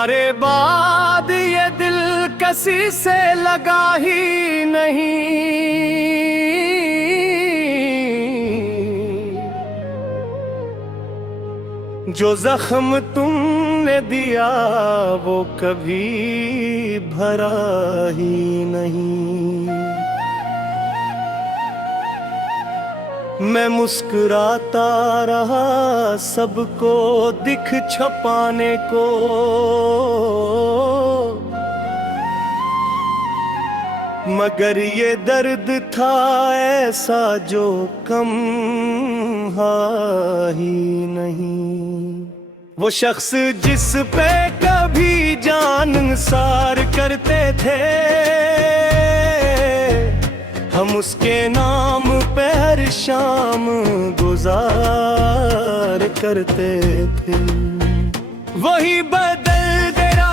तुम्हारे बाद ये दिल किसी से लगा ही नहीं। जो जख्म तुमने दिया वो कभी भरा ही नहीं। मैं मुस्कुराता रहा सबको दिख छपाने को, मगर ये दर्द था ऐसा जो कम ही नहीं। वो शख्स जिस पे कभी जान निसार करते थे, हम उसके नाम पे हर शाम गुजार करते थे। वही बदल तेरा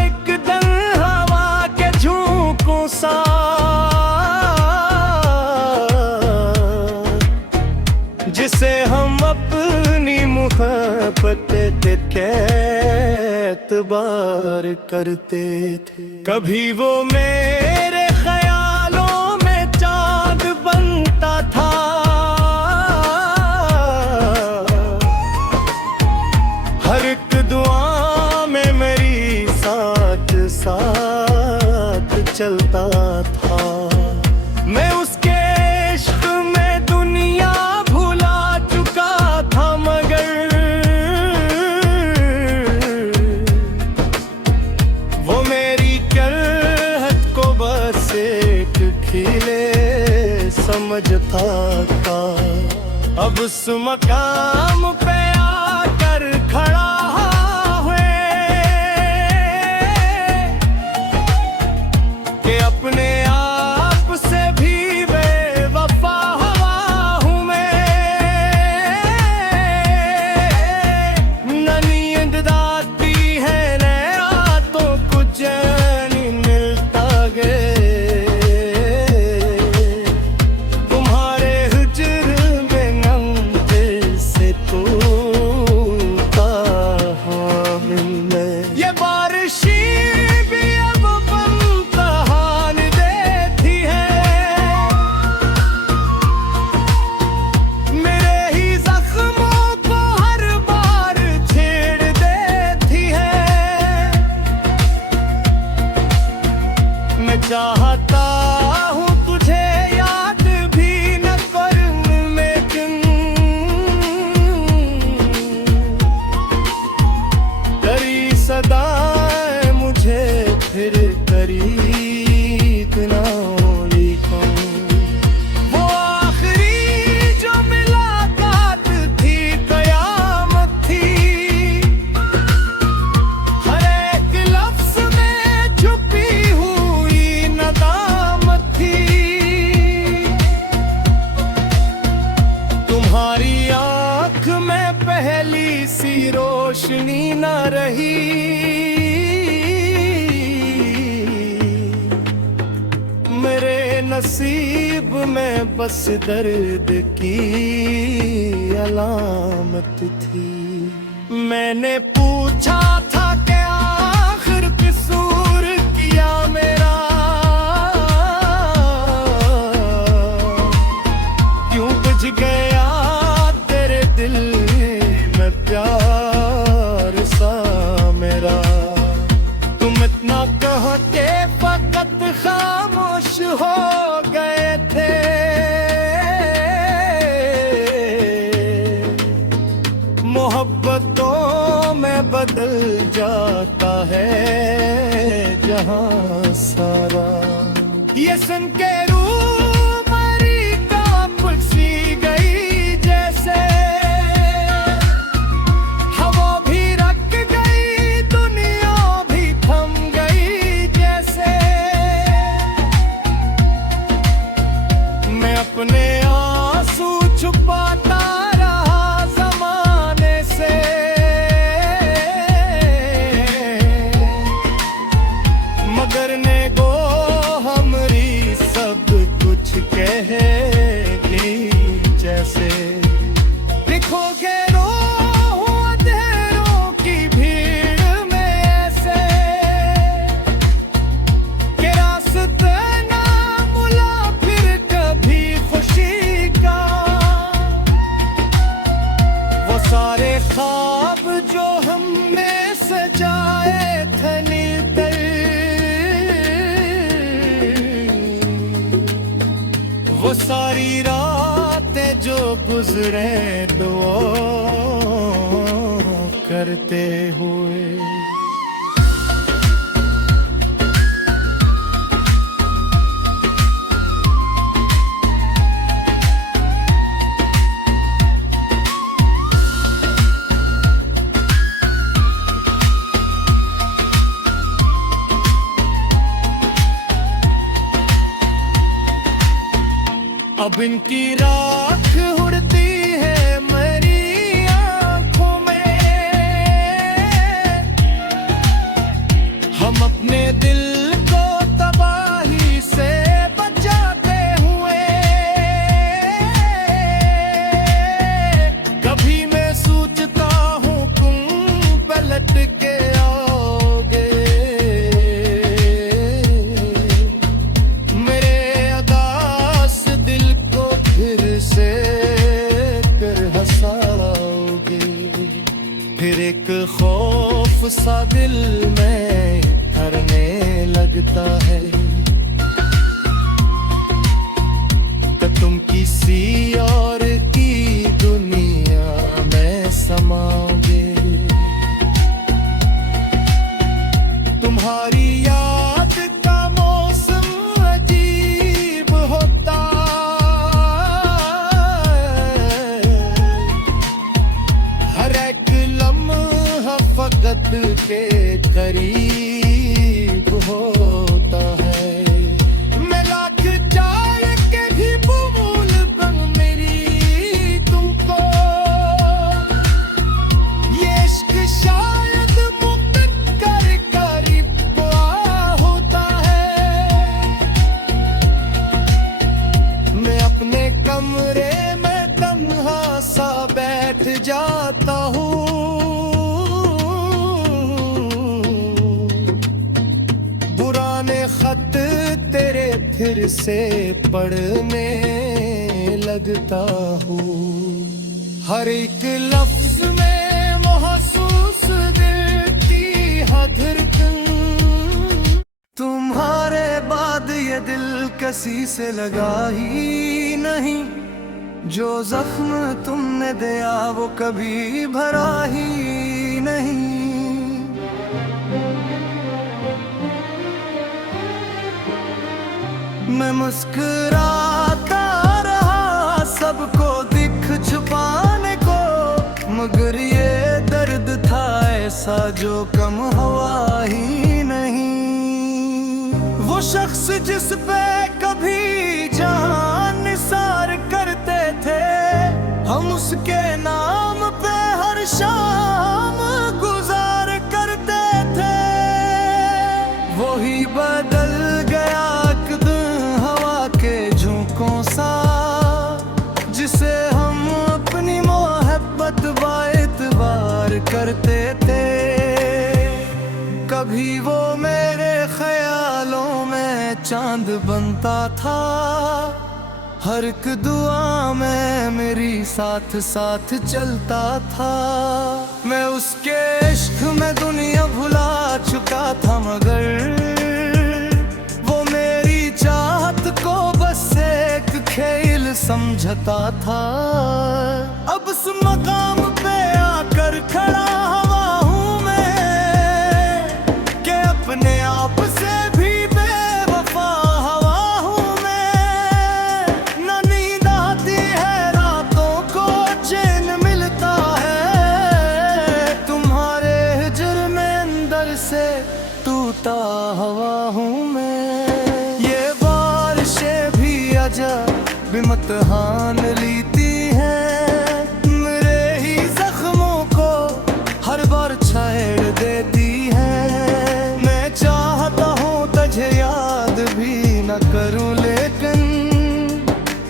एक दिन हवा के झोंकों सा, जिसे हम अपनी मोहब्बत के एतबार करते थे। कभी वो मेरे ख्यालों में चांद बनता था, हर एक दुआ में मेरी साथ साथ चलता था। मैं उसके इश्क में दुनिया भुला चुका था, मगर वो मेरी करहत को बस एक खिले समझता था। अब उस मकाम पे आकर खड़ा हुए कि अपने आप से भी बेवफा हूँ मैं। न नींद आती है न रातों को चैन मिलता गए, तुम्हारे हिज्र में नम दिल से टूटा हूँ मैं। ये बारिशी भी अब बंतहान देती है, मेरे ही जख्मों को हर बार छेड़ देती है। मैं चाहता हूँ तुझे याद भी न करूँ, लेकिन तेरी सदाएं मुझे फिर करीब ना लिखूं। वो आखिरी जो मुलाकात थी कयामत थी, हर एक लफ्ज में छुपी हुई नदामत थी। तुम्हारी आँख में पहली सी रोशनी न रही, मेरे नसीब में बस दर्द की अलामत थी। मैंने पूछा था कि आखिर कसूर किया मेरा, क्यों बुझ गया तेरे दिल में प्यार सा मेरा। तुम इतना कह के फकत खामोश हो गए थे, मोहब्बतों में बदल जाता है जहां सारा। ये सुन के रूह मरी कांप सी गई जैसे, हवा भी रक गई दुनिया भी थम गई जैसे। मैं अपने आंसू छुपाता रहा जमाने से, मगर ने गो हमरी सब वो सारी रातें जो गुजरे दुआ करते हुए। अब इनकी राख उड़ती है मेरी आंखों में। हम अपने दिल को तबाही से बचाते हुए कभी मैं सोचता हूँ तुम पलट के आओगे। मेरे अगास दिल को फिर से कर हंसाओगे। फिर एक खौफ सा दिल में करने लगता है कि तुम किसी और की दुनिया में समाओगे। तुम्हारी याद का मौसम अजीब होता है। हर एक लम्हा फकत के करीब होता है। मैं लाख चाह के भी भूल मेरी तुमको। ये इश्क शायद मुकद्दर करीब होता है। मैं अपने कमरे में तन्हा सा बैठ जाता हूँ। पुराने खत तेरे फिर से पढ़ने लगता हूँ। हर एक लफ्ज में महसूस दिल की धड़कन। तुम्हारे बाद ये दिल किसी से लगा ही नहीं। जो जख्म तुमने दिया वो कभी भरा ही नहीं। मैं मुस्कुराता रहा सबको दिख छुपाने को। मगर ये दर्द था ऐसा जो कम हुआ ही नहीं। वो शख्स जिस पे कभी जान निसार करते थे हम उसके नाम पे हर शाम गुजार करते थे। वही बदल गया हवा के झोंकों सा जिसे हम अपनी मोहब्बत बाएतबार करते थे। कभी वो मेरे ख्यालों में चांद बनता था। हर एक दुआ में मेरी साथ साथ चलता था। मैं उसके इश्क में दुनिया भुला चुका था मगर वो मेरी चाहत को बस एक खेल समझता था। अब उस मकाम पे आकर खड़ा हुआ हूँ मैं कि अपने आप से भी बेवफा हवा हूँ मैं। न नींद आती है रातों को चैन मिलता है। तुम्हारे हिजर में अंदर से टूटा हवा हूँ मैं। ये बारिशें भी अजब इम्तिहान लेती हैं। मेरे ही जख्मों को हर बार छेड़ देती हैं। मैं चाहता हूँ तुझे याद भी न करूँ लेकिन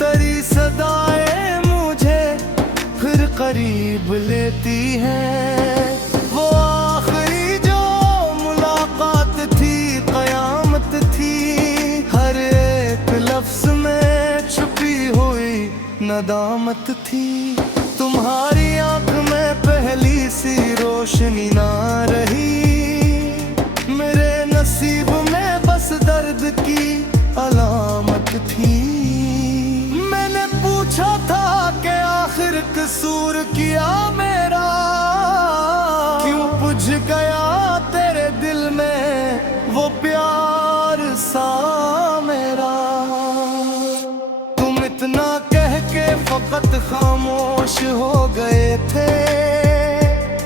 तेरी सदाएं मुझे फिर करीब लेती हैं। वो आखिरी जो मुलाकात थी कयामत थी। हर एक लफ्ज में छुपी हुई नदामत थी। तुम्हारी आंख में पहली सी रोशनी ना रही। मेरे नसीब में बस दर्द की अलामत थी। सा मेरा। तुम इतना कह के फकत खामोश हो गए थे,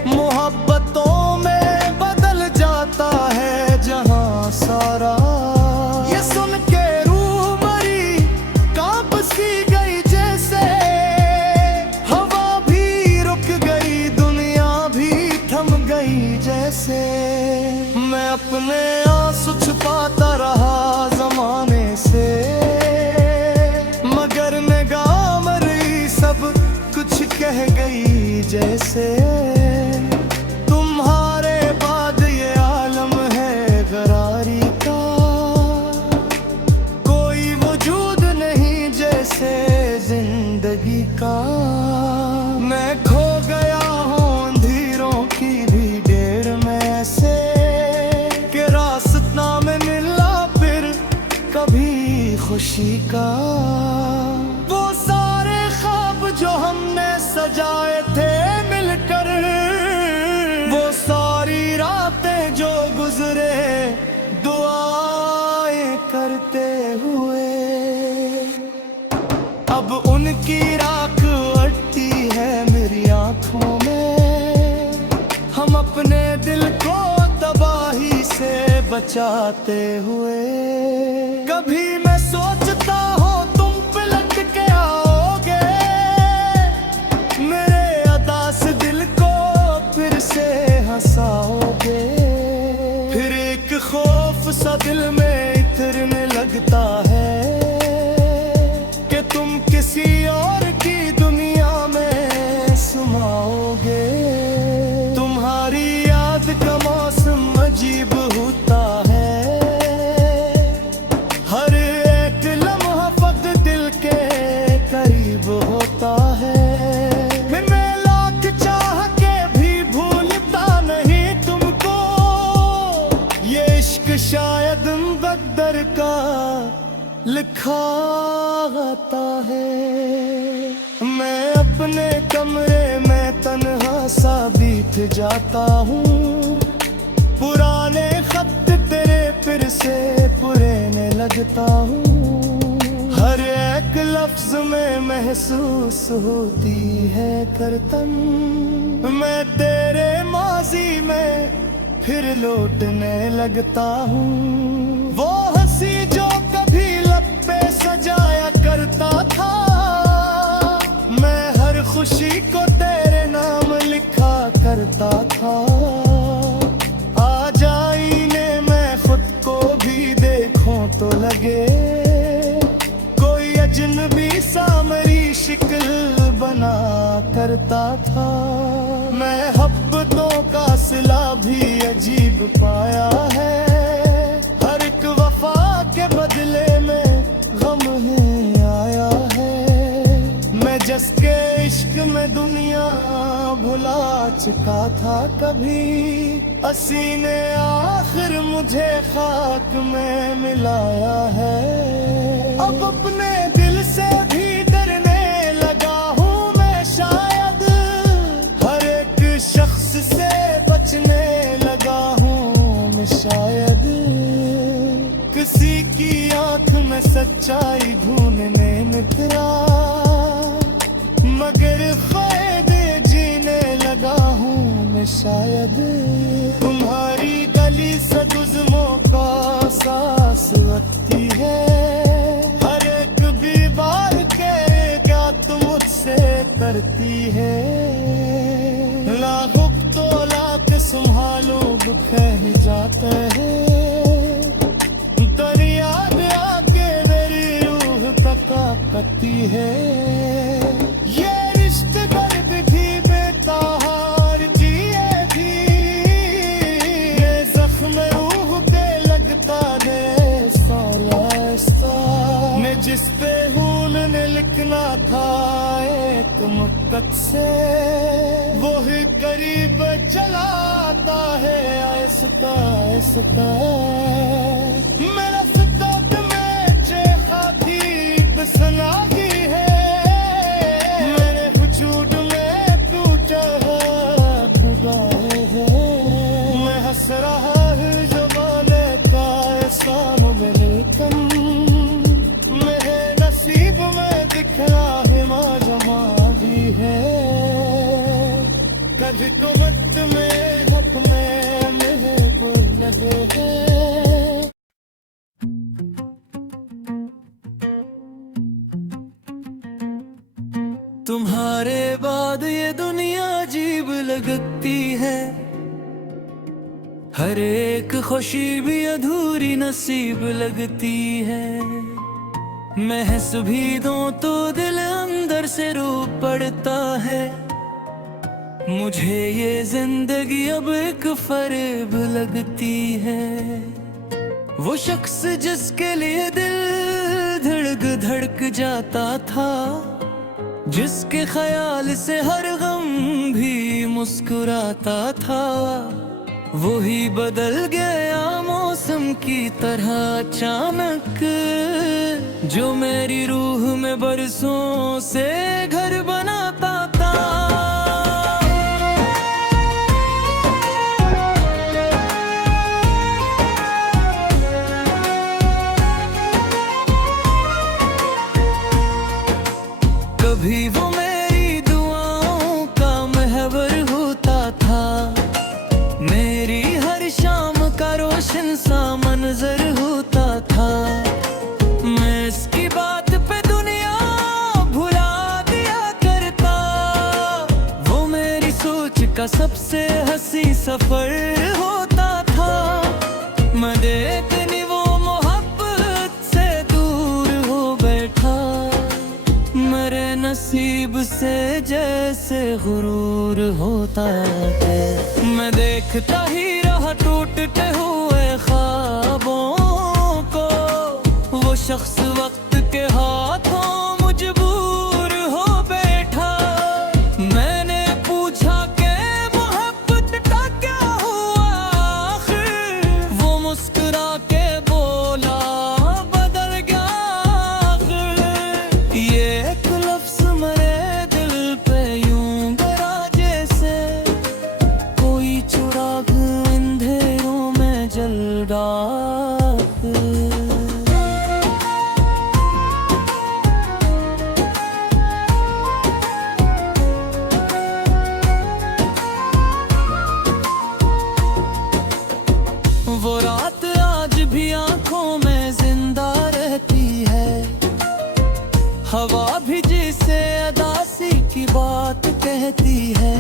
मोहब्बतों में बदल जाता है जहां सारा। ये सुन के रूह मरी कांप सी गई जैसे, हवा भी रुक गई दुनिया भी थम गई जैसे। मैं अपने आंसू छुपाता रहा जमाने से, मगर निगाह मरी सब कुछ कह गई जैसे। तुम्हारे बाद ये आलम है गरारी का, कोई वजूद नहीं जैसे जिंदगी का। मैं खो गया हूँ अंधेरों की भी डेर में से, कि रास्ता में मिला फिर कभी खुशी का। वो सारे ख्वाब जो हमने सजाए थे मिलकर, वो सारी रातें जो गुजरे दुआएं करते हुए, अब उनकी राख अटती है मेरी आंखों में। हम अपने दिल को तबाही से बचाते हुए, कभी मैं सोचता हूँ तुम पलट के आओगे, मेरे अदास दिल को फिर से हंसाओगे। फिर एक खौफ सा दिल में इतरने लगता है, कि तुम किसी और की दुनिया में समाओगे। तुम्हारी याद का मौसम अजीब होता है, हर एक लम्हा फक्त दिल के करीब होता है। मैं लाख चाह के भी भूलता नहीं तुमको, ये इश्क शायद मुक़द्दर का लिखा आता है। मैं अपने कमरे में तन्हा सा बीत जाता हूँ, पुराने खत तेरे फिर से पुराने लगता हूँ। हर एक लफ्ज में महसूस होती है करतन, मैं तेरे माजी में फिर लौटने लगता हूँ। वो हंसी जो कभी लब पे सजाया करता था, मैं हर खुशी को तेरे नाम लिखा करता था। आज आईने में खुद को भी देखूं तो लगे, कोई अजनबी सा मेरी शिक्ल बना करता था। मैं मोहब्बतों का सिला भी अजीब पाया है, हर एक वफा के बदले में गम है आया है। मैं जिसके इश्क में दुनिया भुला चुका था कभी, असी ने आखिर मुझे खाक में मिलाया है। अब अपने दिल से भी डरने लगा हूँ मैं शायद, हर एक शख्स से बचने लगा हूँ मैं शायद। किसी की आंख में सच्चाई ढूंढने निकला, मगर फायदे जीने लगा हूँ मैं शायद। तुम्हारी गली से दुज़्मों का सांस लगती है, हर एक बीमार के क्या तुम मुझसे करती है। लाखों तो लाख संभालो कह जाते हैं, दरिया आके मेरी रूह तकाती है। ये रिश्ते दर्द भी बेताहार जिए भी, ये जख्म रूह पे लगता है सारा ने जिस पे खून ने लिखना था एक मुद्दत से, वो ही करीब चलाता है आहिस्ता आहिस्ता। मेरा फितरत में चेखा थी सनागी है, मेरे वजूद में तू चाहा खुदा है। मैं हंस रहा है जमाने का एहसान मेरे हैं। तुम्हारे बाद ये दुनिया अजीब लगती है, हर एक खुशी भी अधूरी नसीब लगती है। मैं हंस भी दूं तो दिल अंदर से रो पड़ता है, मुझे ये जिंदगी अब एक फरेब लगती है। वो शख्स जिसके लिए दिल धड़क धड़क जाता था, जिसके ख्याल से हर गम भी मुस्कुराता था, वही बदल गया मौसम की तरह अचानक, जो मेरी रूह में बरसों से घर बनाता था। कभी वो मेरी दुआओं का महवर होता था, मेरी हर शाम का रोशन सा मंजर होता था। मैं इसकी बात पे दुनिया भुला दिया करता, वो मेरी सोच का सबसे हंसी सफर होता था। मैं देखनी वो मोहब्बत से दूर हो बैठा, मेरे नसीब से जैसे गुरूर होता है। मैं देखता ही रहा टूटते हुए ख्वाबों को, वो शख्स वक्त के हाथों मजबूर हो बैठा। मैंने पूछा कि मोहब्बत का क्या हुआ आखिर, वो मुस्कुरा के बोला बदल गया आखिर। ये एक लफ्ज़ मेरे दिल पे यूं गरा जैसे कोई चिराग अंधेरों में जल रात। वो रात आज भी आंखों में जिंदा रहती है, हवा भी जिसे अदासी की बात कहती है।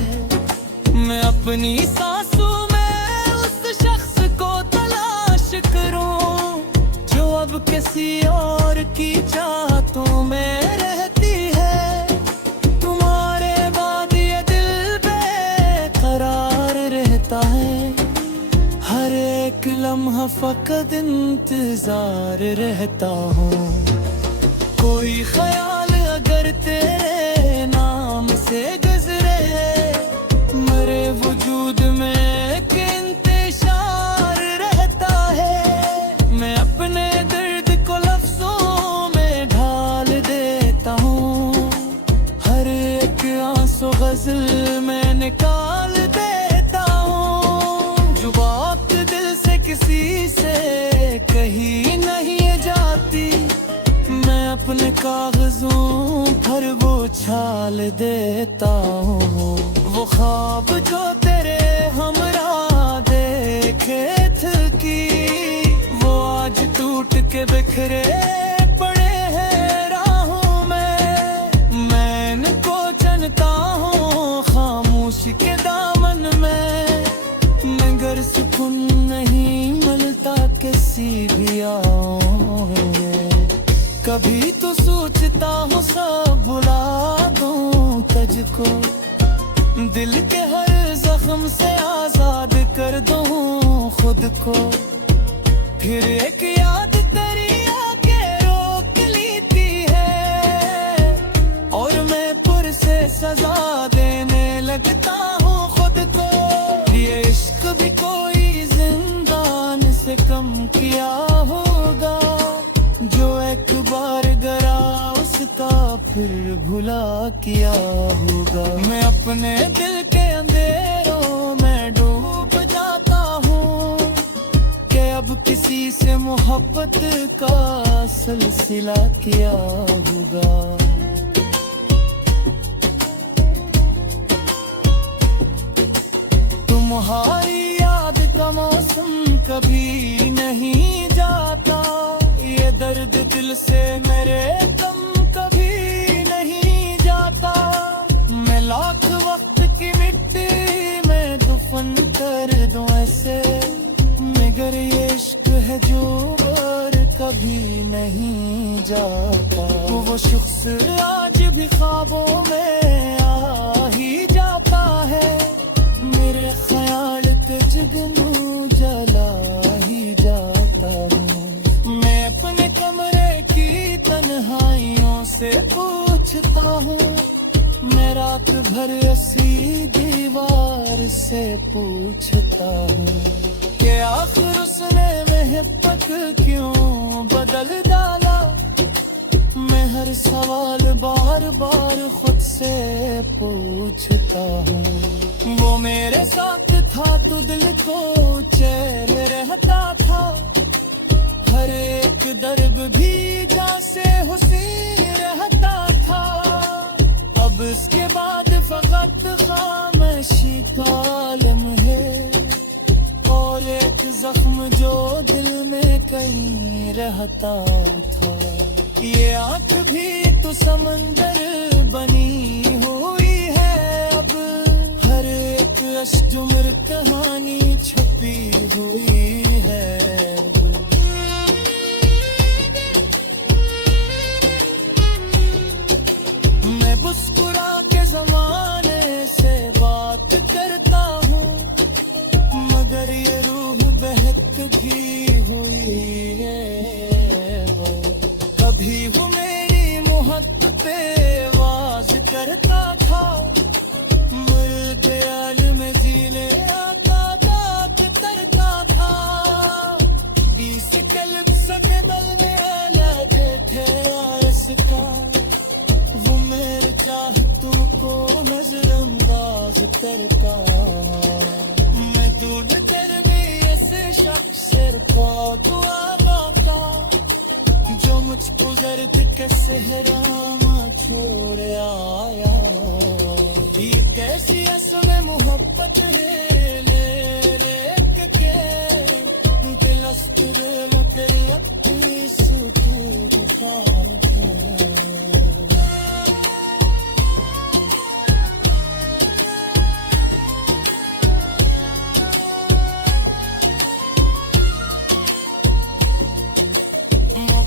मैं अपनी सांसों में उस शख्स को तलाश करूं, जो अब किसी और की चाहतों में रहती है। तुम्हारे बाद ये दिल बेकरार रहता है, हर एक लम्हा फकत इंतजार रहता हूँ। कोई ख्याल अगर तेरे नाम से गुजरे, मेरे वजूद में एक इंतशार रहता है। मैं अपने दर्द को लफ्जों में ढाल देता हूँ, हर एक आंसू गजल में निकाल देता हूँ। जो बात दिल से किसी से कही नहीं जाती, मैं अपने कागजों पर वो छाल देता हूँ। वो ख्वाब जो तेरे हमरा देखे थे कि वो आज टूट के बिखरे पड़े हैं राहों में। मैं इनको चुनता हूँ खामोशी के दामन में, मगर सुकून नहीं मिलता किसी भी आओ में। कभी तो सोचता हूँ सब भुला दूं तुझको, दिल के हर जख्म से आजाद कर दूं खुद को। फिर एक याद तेरी आके रोक लेती है, और मैं पुर से सजा देने लगता हूँ खुद को। ये इश्क भी कोई जिंदान से कम किया होगा, जो एक बार गरा उसका फिर भुला किया होगा। मैं अपने दिल के अंधेरों में डूब जाता हूँ, कि अब किसी से मोहब्बत का सिलसिला किया होगा। तुम्हारी याद का मौसम कभी नहीं जाता, ये दर्द दिल से मेरे कम कभी नहीं जाता। मैं लाख वक्त की मिट्टी में दफन कर दूं ऐसे, मगर ये इश्क है जो और कभी नहीं जाता। वो शख्स आज भी ख्वाबों में आ ही जाता है, मेरे ख्याल पे जगनू जला ही जाता हूँ। मैं अपने कमरे की तन्हाइयों से पूछता हूँ, मैं रात भर ऐसी दीवार से पूछता हूँ कि आखिर उसने मोहब्बत क्यों बदल डाला। मैं हर सवाल बार बार खुद से पूछता हूँ। वो मेरे साथ था तो दिल को चैन रहता था, हर एक दर्द भी जैसे हुस्न रहता था। अब इसके बाद फकत खामोशी का आलम है, और एक जख्म जो दिल में कहीं रहता था। ये आँख भी तो समंदर बनी हुई है, अब हर एक अशजुमर कहानी छपी हुई है। मैं मुस्कुरा के जमाने से बात करता हूँ, मगर ये रूह बहकती हुई है। कभी वो मेरी मोहब्बत पे आवाज करता था, मर गया में जीले आता दात तरता था। 20 कल्ब सके दल में अलग थे आरस का, वो मेरे चाहतों को नजरअंदाज करता। मैं दूर तेरे भी ऐसे शख्स को दुआ मांगता, जो मुझको दर्द के सहरा छोड़ आया। ये कैसी असल मोहब्बत है मेरे के, दिलस्त मुकल्लती सुकून का।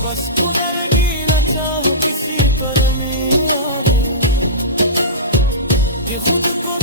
बस उधर गिरा चाहो किसी पर में आगे, ये खुद को